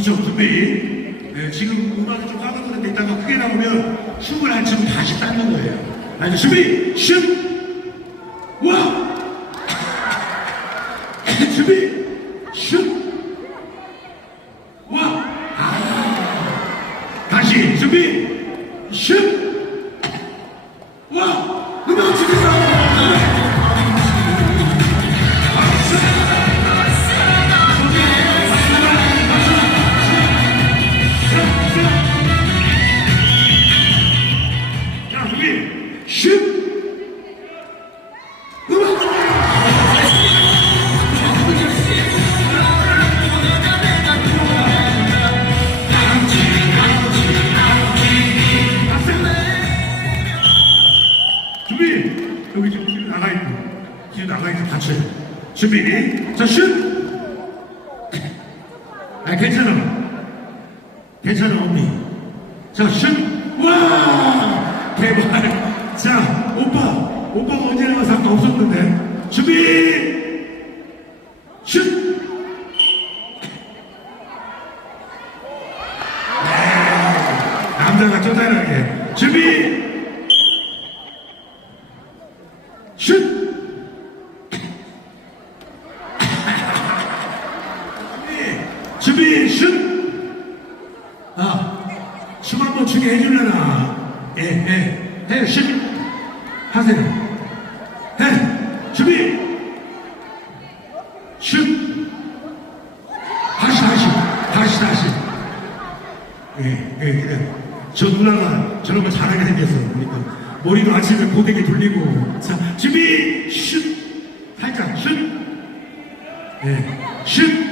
이쪽 선배 네, 지금 음악이 좀 까도 그런데 이따가 크게 나오면 숨을 한참 다시 닦는 거예요. 아니, 준비, 슛! 준비, 슛! 와! 아. 다시, 준비, 슛! 뒤로 나가 있고 같이. 준비! 자, 슛! 아, 괜찮아. 괜찮아, 언니. 자, 슛! 와! 대박! 자, 오빠! 오빠가 언제 나가 상관없었는데. 준비! 슛! 네. 준비! 슛! 준비, 슛! 아, 춤 한번 추게 해줄래나? 예, 예. 해, 슛! 하세요. 해! 준비! 슛! 다시, 다시, 다시, 다시. 예, 예, 그래. 저 누나가 저런 거 잘하게 생겼어. 그러니까. 머리도 아침에 고데기 돌리고. 자, 준비! 슛! 살짝, 슛! 예, 슛!